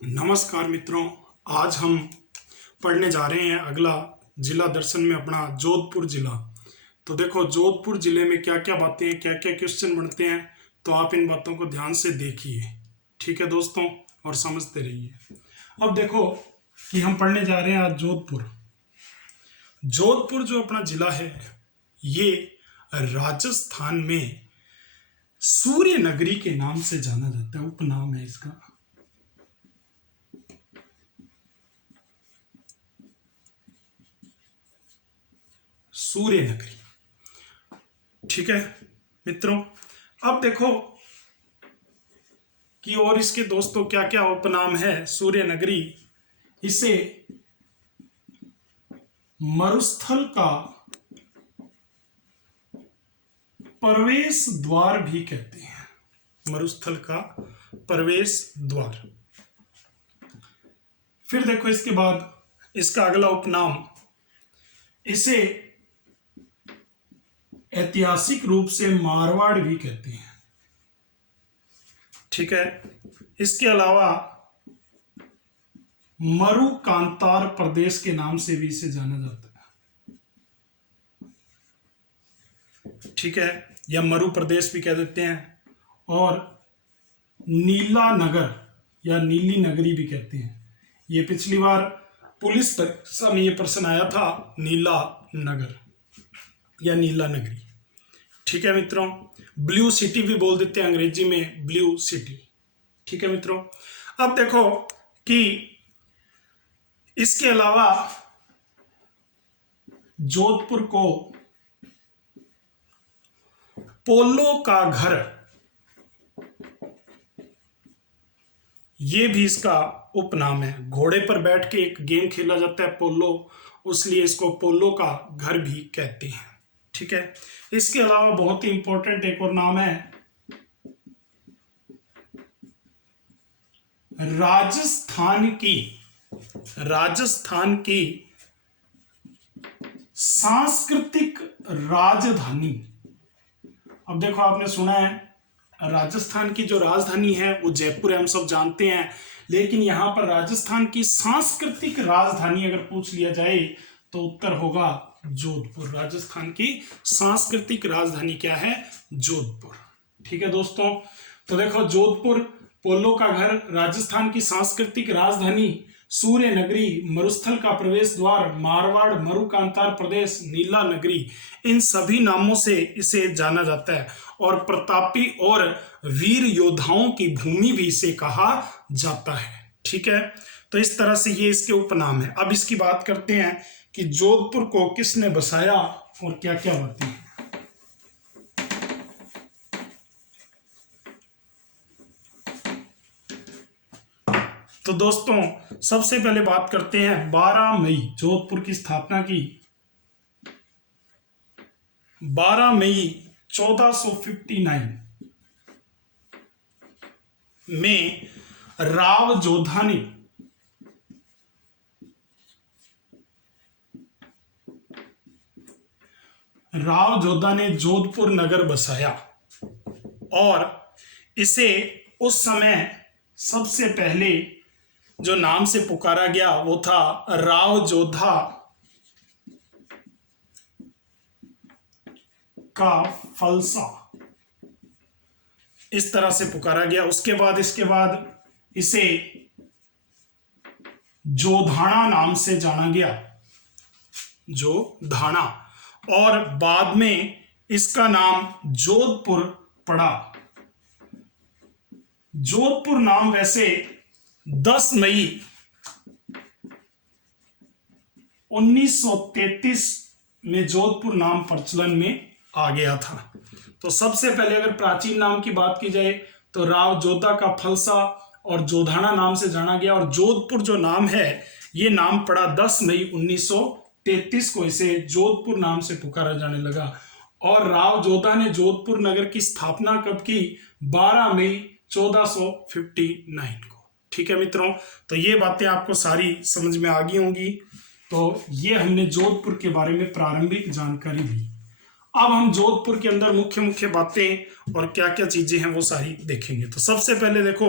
नमस्कार मित्रों, आज हम पढ़ने जा रहे हैं अगला जिला दर्शन में अपना जोधपुर जिला। तो देखो जोधपुर जिले में क्या क्या बातें हैं, क्या क्या क्वेश्चन बनते हैं, तो आप इन बातों को ध्यान से देखिए, ठीक है दोस्तों, और समझते रहिए। अब देखो कि हम पढ़ने जा रहे हैं आज जोधपुर। जोधपुर जो अपना जिला है ये राजस्थान में सूर्य नगरी के नाम से जाना जाता है, उपनाम है इसका। सूर्य नगरी, ठीक है मित्रों। अब देखो कि और इसके दोस्तों क्या क्या उपनाम है सूर्य नगरी। इसे मरुस्थल का प्रवेश द्वार भी कहते हैं, मरुस्थल का प्रवेश द्वार। फिर देखो इसके बाद इसका अगला उपनाम, इसे ऐतिहासिक रूप से मारवाड़ भी कहते हैं, ठीक है। इसके अलावा मरु कांतार प्रदेश के नाम से भी इसे जाना जाता है, ठीक है, या मरु प्रदेश भी कह देते हैं, और नीला नगर या नीली नगरी भी कहते हैं। ये पिछली बार पुलिस परीक्षा में ये प्रश्न आया था, नीला नगर या नीला नगरी, ठीक है मित्रों। ब्लू सिटी भी बोल देते हैं अंग्रेजी में, ब्लू सिटी, ठीक है मित्रों। अब देखो कि इसके अलावा जोधपुर को पोलो का घर, ये भी इसका उपनाम है। घोड़े पर बैठ के एक गेम खेला जाता है पोलो, इसलिए इसको पोलो का घर भी कहते हैं, ठीक है। इसके अलावा बहुत ही इंपॉर्टेंट एक और नाम है, राजस्थान की सांस्कृतिक राजधानी। अब देखो आपने सुना है राजस्थान की जो राजधानी है वो जयपुर है, हम सब जानते हैं, लेकिन यहां पर राजस्थान की सांस्कृतिक राजधानी अगर पूछ लिया जाए तो उत्तर होगा जोधपुर। राजस्थान की सांस्कृतिक राजधानी क्या है? जोधपुर, ठीक है दोस्तों। तो देखो जोधपुर, पोलो का घर, राजस्थान की सांस्कृतिक राजधानी, सूर्य नगरी, मरुस्थल का प्रवेश द्वार, मारवाड़, मरु कांतार प्रदेश, नीला नगरी, इन सभी नामों से इसे जाना जाता है, और प्रतापी और वीर योद्धाओं की भूमि भी इसे कहा जाता है, ठीक है। तो इस तरह से ये इसके उपनाम है। अब इसकी बात करते हैं कि जोधपुर को किसने बसाया और क्या क्या बातें हैं। तो दोस्तों सबसे पहले बात करते हैं 12 मई जोधपुर की स्थापना की। 12 मई 1459 में राव जोधा ने जोधपुर नगर बसाया, और इसे उस समय सबसे पहले जो नाम से पुकारा गया वो था राव जोधा का फलसा, इस तरह से पुकारा गया। इसके बाद इसे जोधाना नाम से जाना गया, जोधाना, और बाद में इसका नाम जोधपुर पड़ा। जोधपुर नाम वैसे 10 मई 1933 में जोधपुर नाम प्रचलन में आ गया था। तो सबसे पहले अगर प्राचीन नाम की बात की जाए तो राव जोधा का फलसा और जोधाना नाम से जाना गया, और जोधपुर जो नाम है ये नाम पड़ा 10 मई 1933 को, इसे जोधपुर नाम से पुकारा जाने लगा। और राव जोधा ने जोधपुर नगर की स्थापना कब की? 12 मई 1459 को, ठीक है मित्रों। तो ये बातें आपको सारी समझ में आ गई होंगी। तो ये हमने जोधपुर के बारे में प्रारंभिक जानकारी दी। अब हम जोधपुर के अंदर मुख्य मुख्य बातें और क्या क्या चीजें हैं वो सारी देखेंगे। तो सबसे पहले देखो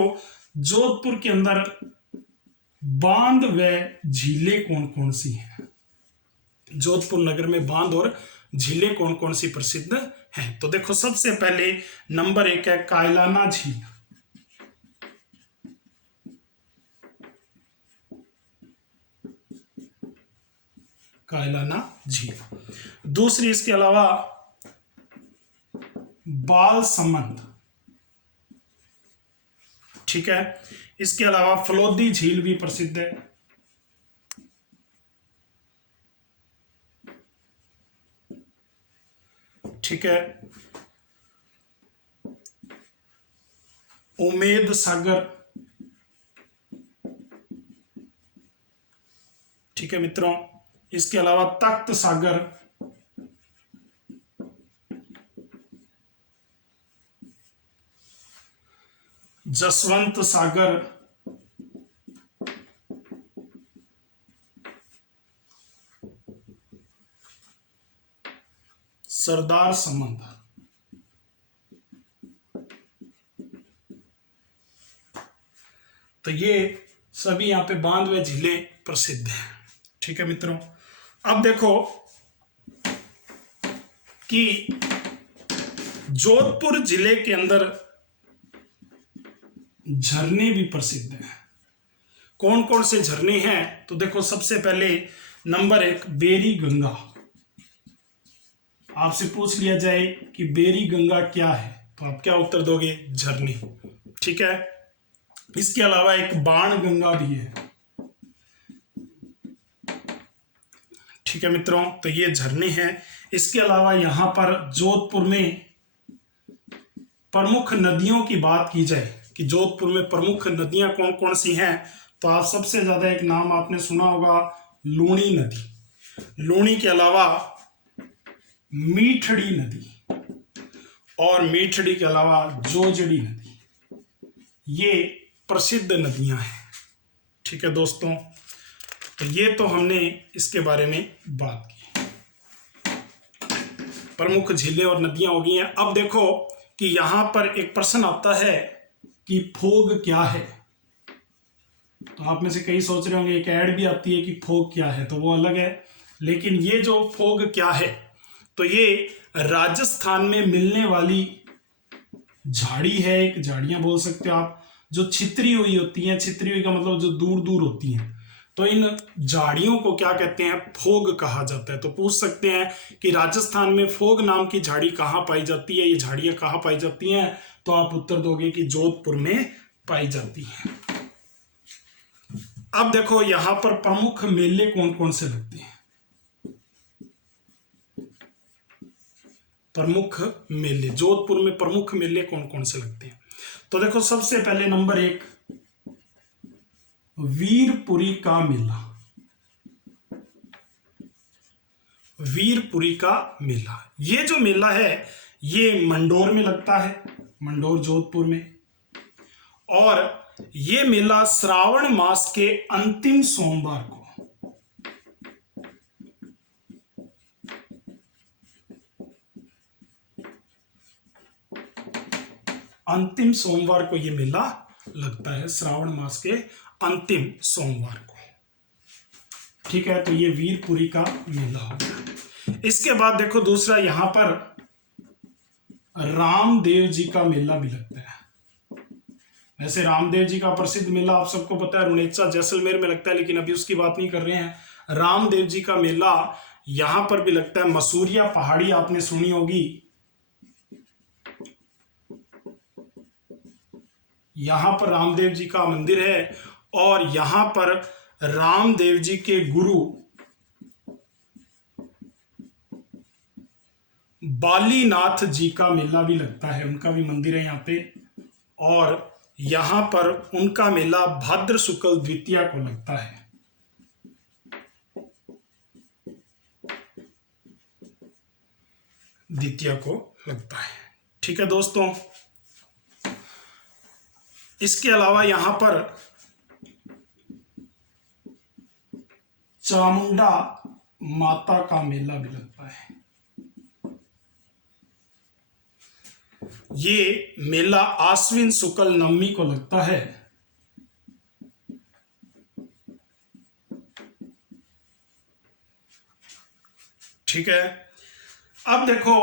जोधपुर के अंदर बांध व झीलें कौन कौन सी हैं? जोधपुर नगर में बांध और झीलें कौन कौन सी प्रसिद्ध हैं? तो देखो सबसे पहले नंबर 1 है कायलाना झील। कायलाना झील। दूसरी इसके अलावा बालसमंद, ठीक है। इसके अलावा फलोदी झील भी प्रसिद्ध है। ठीक है। उमेद सागर, ठीक है मित्रों। इसके अलावा तख्त सागर, जसवंत सागर, सरदार समंद। तो ये सभी यहां पे बांध व झीलें प्रसिद्ध हैं। ठीक है मित्रों। अब देखो कि जोधपुर जिले के अंदर झरने भी प्रसिद्ध हैं। कौन कौन से झरने हैं? तो देखो सबसे पहले नंबर 1 बेरी गंगा। आपसे पूछ लिया जाए कि बेरी गंगा क्या है, तो आप क्या उत्तर दोगे? झरने। ठीक है। इसके अलावा एक बाण गंगा भी है। ठीक है मित्रों। तो ये झरने हैं। इसके अलावा यहां पर जोधपुर में प्रमुख नदियों की बात की जाए कि जोधपुर में प्रमुख नदियां कौन कौन सी हैं, तो आप सबसे ज्यादा एक नाम आपने सुना होगा, लूणी नदी। लूणी के अलावा मीठड़ी नदी, और मीठड़ी के अलावा जोजड़ी नदी, ये प्रसिद्ध नदियां हैं। ठीक है दोस्तों। तो ये तो हमने इसके बारे में बात की, प्रमुख झीलें और नदियां हो गई हैं। अब देखो कि यहां पर एक प्रश्न आता है कि फोग क्या है। तो आप में से कई सोच रहे होंगे, एक ऐड भी आती है कि फोग क्या है, तो वो अलग है। लेकिन ये जो फोग क्या है, तो ये राजस्थान में मिलने वाली झाड़ी है, एक झाड़ियां बोल सकते हो आप, जो छितरी हुई होती हैं। छितरी हुई का मतलब जो दूर दूर होती हैं। तो इन झाड़ियों को क्या कहते हैं? फोग कहा जाता है। तो पूछ सकते हैं कि राजस्थान में फोग नाम की झाड़ी कहाँ पाई जाती है, ये झाड़ियां कहाँ पाई जाती हैं? तो आप उत्तर दोगे कि जोधपुर में पाई जाती हैं। अब देखो यहां पर प्रमुख मेले कौन कौन से लगते हैं? प्रमुख मेले, जोधपुर में प्रमुख मेले कौन कौन से लगते हैं? तो देखो सबसे पहले नंबर 1 वीरपुरी का मेला। वीरपुरी का मेला, ये जो मेला है ये मंडोर में लगता है, मंडोर जोधपुर में। और ये मेला श्रावण मास के अंतिम सोमवार को, अंतिम सोमवार को ये मेला लगता है, श्रावण मास के अंतिम सोमवार को। ठीक है। तो ये वीरपुरी का मेला हो गया। इसके बाद देखो दूसरा, यहां पर रामदेव जी का मेला भी लगता है। वैसे रामदेव जी का प्रसिद्ध मेला आप सबको पता है, रुणेचा जैसलमेर में लगता है, लेकिन अभी उसकी बात नहीं कर रहे हैं। रामदेव जी का मेला यहां पर भी लगता है। मसूरिया पहाड़ी आपने सुनी होगी, यहां पर रामदेव जी का मंदिर है। और यहां पर रामदेव जी के गुरु बालीनाथ जी का मेला भी लगता है, उनका भी मंदिर है यहाँ पे। और यहां पर उनका मेला भाद्र शुक्ल द्वितीया को लगता है। द्वितीया को लगता है। ठीक है दोस्तों। इसके अलावा यहां पर चामुंडा माता का मेला भी लगता है। ये मेला आश्विन शुक्ल नवमी को लगता है। ठीक है। अब देखो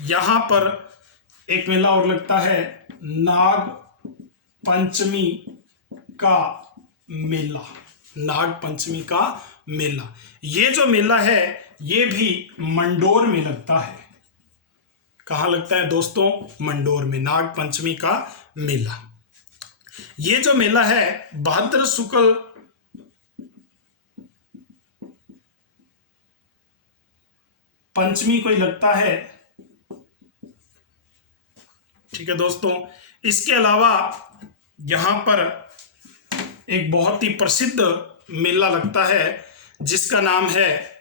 यहां पर एक मेला और लगता है, नाग पंचमी का मेला। नाग पंचमी का मेला, ये जो मेला है ये भी मंडोर में लगता है। कहां लगता है दोस्तों? मंडोर में, नाग पंचमी का मेला। ये जो मेला है भाद्र शुक्ल पंचमी को ही लगता है। ठीक है दोस्तों, इसके अलावा यहां पर एक बहुत ही प्रसिद्ध मेला लगता है जिसका नाम है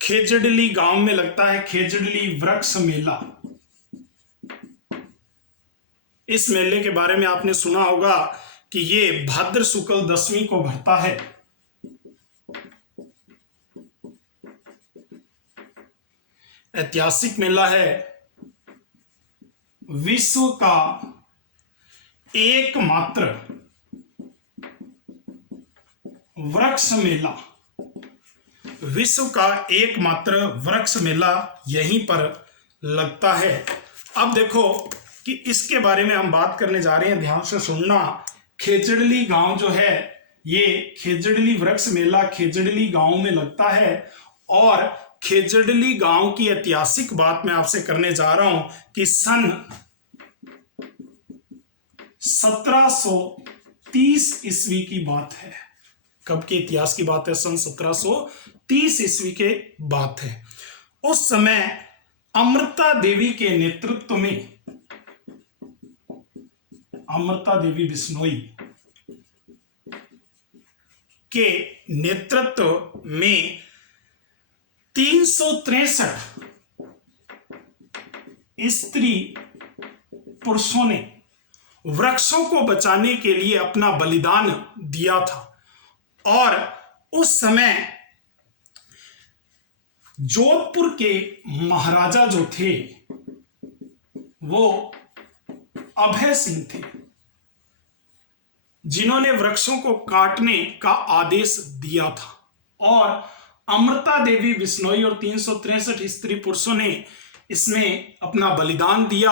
खेजड़ली। गांव में लगता है खेजड़ली वृक्ष मेला। इस मेले के बारे में आपने सुना होगा कि ये भाद्र शुक्ल दशमी को भरता है। ऐतिहासिक मेला है, विश्व का एकमात्र वृक्ष मेला। विश्व का एकमात्र वृक्ष मेला यहीं पर लगता है। अब देखो कि इसके बारे में हम बात करने जा रहे हैं, ध्यान से सुनना। खेजड़ली गांव जो है, ये खेजड़ली वृक्ष मेला खेजड़ली गांव में लगता है। और खेजड़ली गांव की ऐतिहासिक बात मैं आपसे करने जा रहा हूं कि सन 1730 ईस्वी की बात है। कब के इतिहास की बात है? सन 1730 ईस्वी के बात है। उस समय अमृता देवी के नेतृत्व में, अमृता देवी बिश्नोई के नेतृत्व में 363 स्त्री पुरुषों ने वृक्षों को बचाने के लिए अपना बलिदान दिया था। और उस समय जोधपुर के महाराजा जो थे वो अभय सिंह थे, जिन्होंने वृक्षों को काटने का आदेश दिया था। और अमृता देवी बिश्नोई और 363 स्त्री पुरुषों ने इसमें अपना बलिदान दिया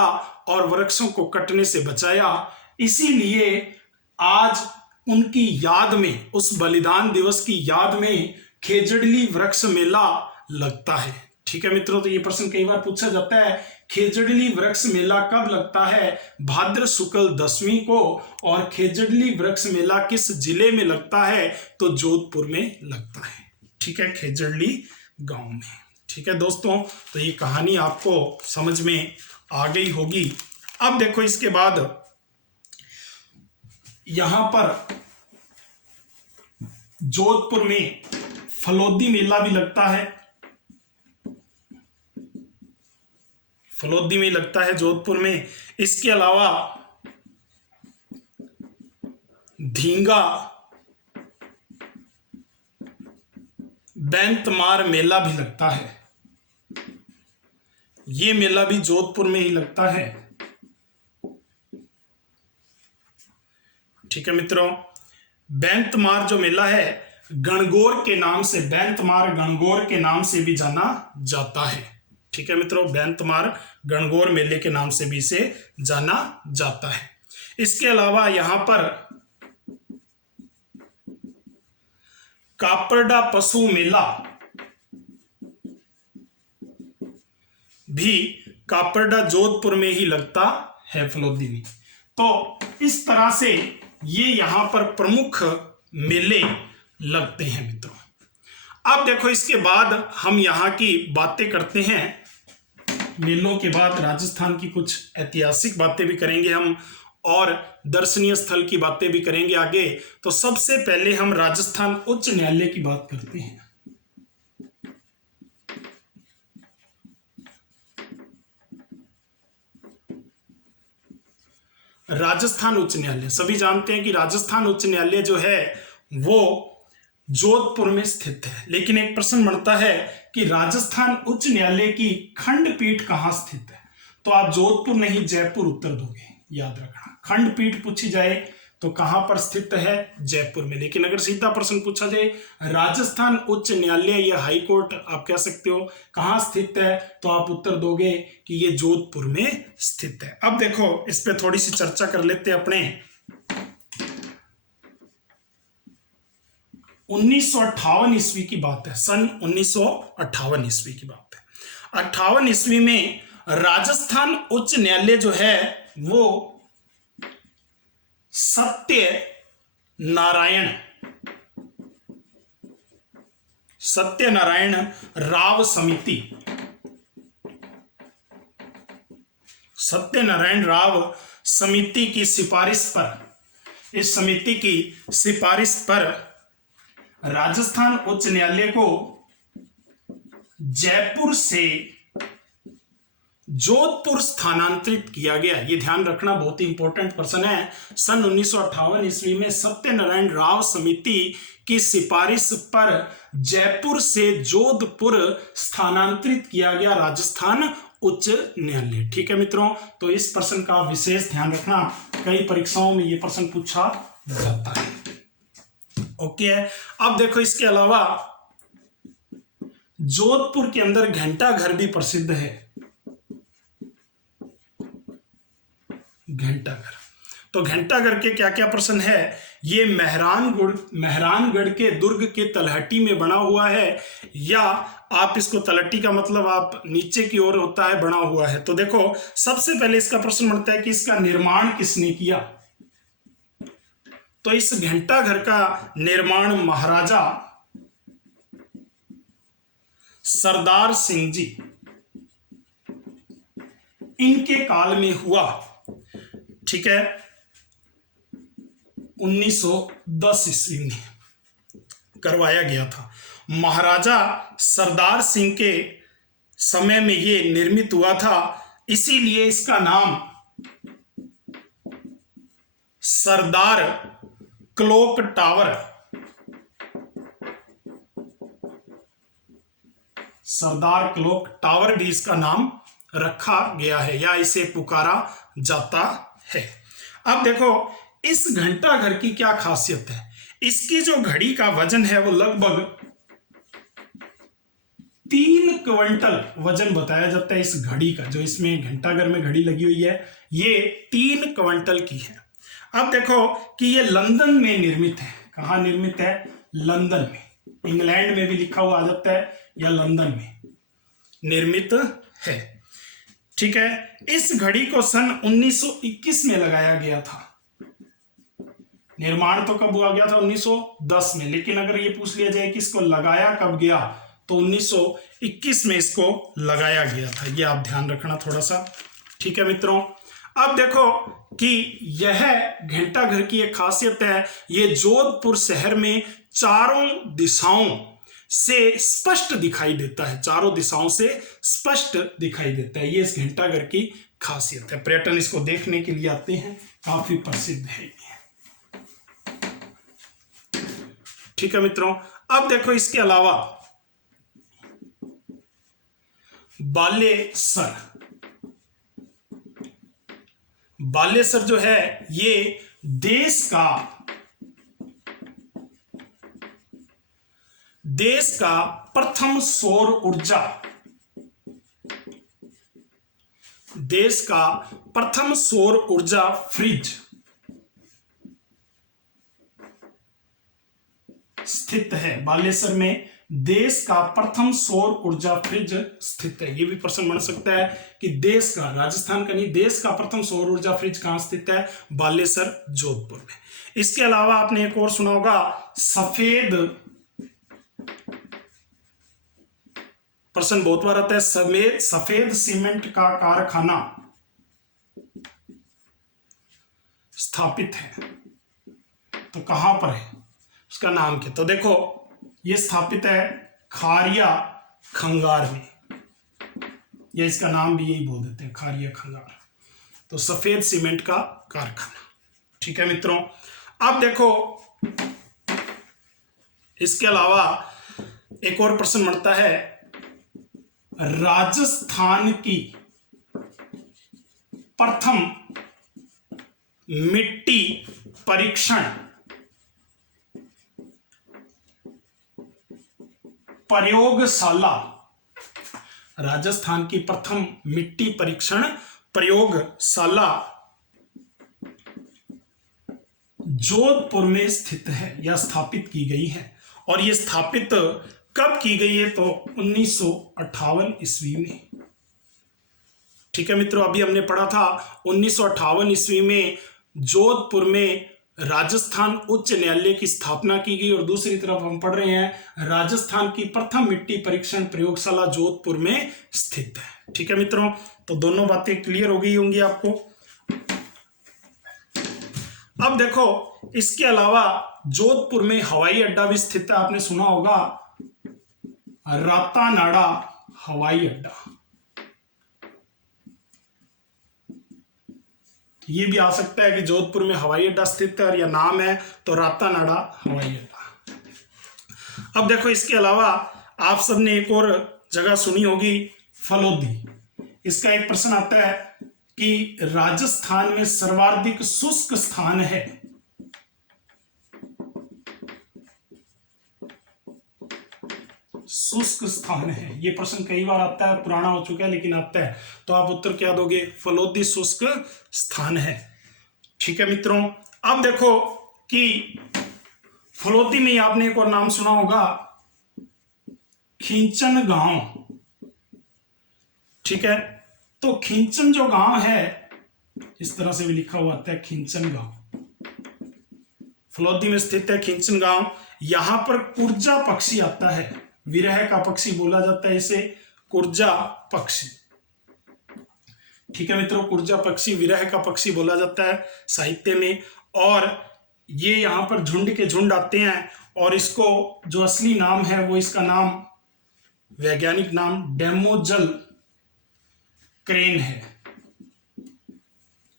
और वृक्षों को कटने से बचाया। इसीलिए आज उनकी याद में, उस बलिदान दिवस की याद में खेजड़ली वृक्ष मेला लगता है। ठीक है मित्रों, तो ये प्रश्न कई बार पूछा जाता है, खेजड़ली वृक्ष मेला कब लगता है? भाद्र शुक्ल दशमी को। और खेजड़ली वृक्ष मेला किस जिले में लगता है? तो जोधपुर में लगता है। ठीक है, खेजड़ली गांव में। ठीक है दोस्तों, तो ये कहानी आपको समझ में आ गई होगी। अब देखो इसके बाद यहां पर जोधपुर में फलोदी मेला भी लगता है। फलोदी में लगता है जोधपुर में। इसके अलावा धींगा बैंतमार मेला भी लगता है। ये मेला भी जोधपुर में ही लगता है। ठीक है मित्रों, बैंतमार जो मेला है गणगौर के नाम से, बैंतमार गणगौर के नाम से भी जाना जाता है। ठीक है मित्रों, बैंतमार गणगौर मेले के नाम से भी इसे जाना जाता है। इसके अलावा यहां पर कापरडा पशु मेला भी कापरडा जोधपुर में ही लगता है, फलोदी में। तो इस तरह से ये यहां पर प्रमुख मेले लगते हैं मित्रों। अब देखो इसके बाद हम यहां की बातें करते हैं। मेलों के बाद राजस्थान की कुछ ऐतिहासिक बातें भी करेंगे हम और दर्शनीय स्थल की बातें भी करेंगे आगे। तो सबसे पहले हम राजस्थान उच्च न्यायालय की बात करते हैं। राजस्थान उच्च न्यायालय, सभी जानते हैं कि राजस्थान उच्च न्यायालय जो है वो जोधपुर में स्थित है। लेकिन एक प्रश्न बनता है कि राजस्थान उच्च न्यायालय की खंडपीठ कहां स्थित है? तो आप जोधपुर नहीं जयपुर उत्तर दोगे, याद रखना। खंडपीठ पूछी जाए तो कहां पर स्थित है? जयपुर में। लेकिन अगर सीधा प्रश्न पूछा जाए राजस्थान उच्च न्यायालय या हाई कोर्ट आप कह सकते हो कहां स्थित है, तो आप उत्तर दोगे कि ये जोधपुर में स्थित है। अब देखो इस पे थोड़ी सी चर्चा कर लेते हैं अपने। 1958 ईस्वी की बात है, सन 1958 ईस्वी की बात है। 58 ईस्वी में राजस्थान उच्च न्यायालय जो है वो सत्यनारायण राव समिति की सिफारिश पर, इस समिति की सिफारिश पर राजस्थान उच्च न्यायालय को जयपुर से जोधपुर स्थानांतरित किया गया। ये ध्यान रखना बहुत ही इंपॉर्टेंट प्रश्न है। सन 1958 ईस्वी में सत्यनारायण राव समिति की सिफारिश पर जयपुर से जोधपुर स्थानांतरित किया गया राजस्थान उच्च न्यायालय। ठीक है मित्रों, तो इस प्रश्न का विशेष ध्यान रखना, कई परीक्षाओं में ये प्रश्न पूछा जाता है। ओके, अब देखो इसके अलावा जोधपुर के अंदर घंटा घर भी प्रसिद्ध है। घंटाघर, तो घंटाघर के क्या क्या प्रश्न है? ये मेहरानगढ़ के दुर्ग के तलहटी में बना हुआ है, या आप इसको तलहटी का मतलब आप नीचे की ओर होता है बना हुआ है। तो देखो सबसे पहले इसका प्रश्न बनता है कि इसका निर्माण किसने किया? तो इस घंटाघर का निर्माण महाराजा सरदार सिंह जी इनके काल में हुआ। ठीक है, 1910 ईस्वी में करवाया गया था। महाराजा सरदार सिंह के समय में ये निर्मित हुआ था, इसीलिए इसका नाम सरदार क्लॉक टावर, सरदार क्लॉक टावर भी इसका नाम रखा गया है या इसे पुकारा जाता है। अब देखो इस घंटाघर की क्या खासियत है? इसकी जो घड़ी का वजन है वो लगभग 3 क्विंटल वजन बताया जाता है। इस घड़ी का, जो इसमें घंटाघर में घड़ी लगी हुई है, ये 3 क्विंटल की है। अब देखो कि ये लंदन में निर्मित है। कहां निर्मित है? लंदन में। इंग्लैंड में भी लिखा हुआ आ जाता है, या लंदन में निर्मित है। ठीक है, इस घड़ी को सन 1921 में लगाया गया था। निर्माण तो कब हुआ गया था? 1910 में। लेकिन अगर ये पूछ लिया जाए कि इसको लगाया कब गया, तो 1921 में इसको लगाया गया था। ये आप ध्यान रखना थोड़ा सा। ठीक है मित्रों, अब देखो कि यह घंटाघर की एक खासियत है, ये जोधपुर शहर में चारों दिशाओं से स्पष्ट दिखाई देता है। चारों दिशाओं से स्पष्ट दिखाई देता है, ये इस घंटाघर की खासियत है। पर्यटन इसको देखने के लिए आते हैं, काफी प्रसिद्ध है ये। ठीक है मित्रों, अब देखो इसके अलावा बालेसर जो है ये देश का प्रथम सौर ऊर्जा फ्रिज स्थित है। बालेसर में देश का प्रथम सौर ऊर्जा फ्रिज स्थित है। ये भी प्रश्न बन सकता है कि देश का, राजस्थान का नहीं, देश का प्रथम सौर ऊर्जा फ्रिज कहां स्थित है? बालेसर, जोधपुर में। इसके अलावा आपने एक और सुना होगा, प्रश्न बहुत बार आता है, सफेद सीमेंट का कारखाना स्थापित है, तो कहां पर है? उसका नाम क्या? तो देखो ये स्थापित है खारिया खंगार में, या इसका नाम भी यही बोल देते हैं, खारिया खंगार। तो सफेद सीमेंट का कारखाना। ठीक है मित्रों, अब देखो इसके अलावा एक और प्रश्न बनता है, राजस्थान की प्रथम मिट्टी परीक्षण प्रयोगशाला, राजस्थान की प्रथम मिट्टी परीक्षण प्रयोगशाला जोधपुर में स्थित है या स्थापित की गई है। और यह स्थापित कब की गई है? तो 1958 ईस्वी में। ठीक है मित्रों, अभी हमने पढ़ा था 1958 ईस्वी में जोधपुर में राजस्थान उच्च न्यायालय की स्थापना की गई। और दूसरी तरफ हम पढ़ रहे हैं राजस्थान की प्रथम मिट्टी परीक्षण प्रयोगशाला जोधपुर में स्थित है। ठीक है मित्रों, तो दोनों बातें क्लियर हो गई होंगी आपको। अब देखो, इसके अलावा जोधपुर में हवाई अड्डा भी स्थित है। आपने सुना होगा रातानाडा हवाई अड्डा, ये भी आ सकता है कि जोधपुर में हवाई अड्डा स्थित है और यह नाम है तो रातानाडा हवाई अड्डा। अब देखो, इसके अलावा आप सबने एक और जगह सुनी होगी फलोदी। इसका एक प्रश्न आता है कि राजस्थान में सर्वाधिक शुष्क स्थान है। शुष्क स्थान है, ये प्रश्न कई बार आता है, पुराना हो चुका है लेकिन आता है, तो आप उत्तर क्या दोगे? फलोदी शुष्क स्थान है। ठीक है मित्रों, अब देखो कि फलोदी में आपने एक और नाम सुना होगा खिंचन गांव। ठीक है, तो खिंचन जो गांव है, इस तरह से भी लिखा हुआ आता है खिंचन गांव, फलोदी में स्थित है खिंचन गांव। यहां पर कुर्जा पक्षी आता है, विरह का पक्षी बोला जाता है इसे, कुर्जा पक्षी। ठीक है मित्रों, कुर्जा पक्षी विरह का पक्षी बोला जाता है साहित्य में। और ये यहां पर झुंड के झुंड आते हैं। और इसको जो असली नाम है वो, इसका नाम वैज्ञानिक नाम डेमोजल क्रेन है,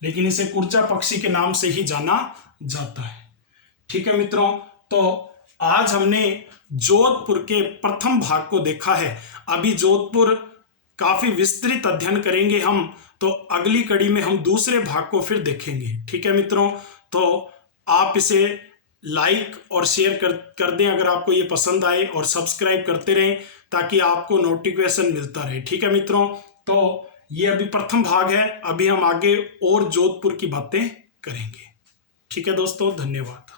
लेकिन इसे कुर्जा पक्षी के नाम से ही जाना जाता है। ठीक है मित्रों, तो आज हमने जोधपुर के प्रथम भाग को देखा है। अभी जोधपुर काफी विस्तृत अध्ययन करेंगे हम, तो अगली कड़ी में हम दूसरे भाग को फिर देखेंगे। ठीक है मित्रों, तो आप इसे लाइक और शेयर कर दें अगर आपको ये पसंद आए, और सब्सक्राइब करते रहें ताकि आपको नोटिफिकेशन मिलता रहे। ठीक है मित्रों, तो ये अभी प्रथम भाग है, अभी हम आगे और जोधपुर की बातें करेंगे। ठीक है दोस्तों, धन्यवाद।